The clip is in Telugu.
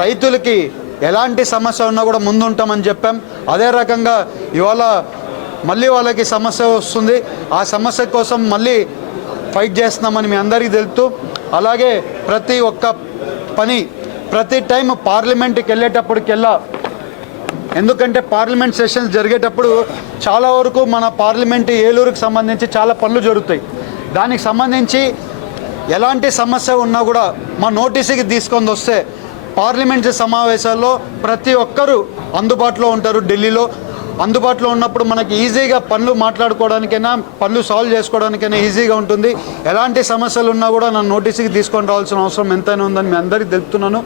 రైతులకి ఎలాంటి సమస్య ఉన్నా కూడా ముందు ఉంటామని చెప్పాం. అదే రకంగా ఇవాళ మళ్ళీ వాళ్ళకి సమస్య వస్తుంది, ఆ సమస్య కోసం మళ్ళీ ఫైట్ చేస్తున్నామని మీ అందరికీ తెలుపుతూ, అలాగే ప్రతి ఒక్క పని ప్రతి టైం పార్లమెంట్కి వెళ్ళేటప్పటికెల్లా, ఎందుకంటే పార్లమెంట్ సెషన్స్ జరిగేటప్పుడు చాలా వరకు మన పార్లమెంట్ ఏలూరుకి సంబంధించి చాలా పనులు జరుగుతాయి. దానికి సంబంధించి ఎలాంటి సమస్య ఉన్నా కూడా మా నోటీసుకి తీసుకొని వస్తే పార్లమెంట్ సమావేశాల్లో ప్రతి ఒక్కరూ అందుబాటులో ఉంటారు. ఢిల్లీలో అందుబాటులో ఉన్నప్పుడు మనకి ఈజీగా పనులు మాట్లాడుకోవడానికైనా పనులు సాల్వ్ చేసుకోవడానికైనా ఈజీగా ఉంటుంది. ఎలాంటి సమస్యలు ఉన్నా కూడా నా నోటీసుకి తీసుకొని రావాల్సిన అవసరం ఎంతైనా ఉందని మీ అందరికీ తెలుపుతున్నాను.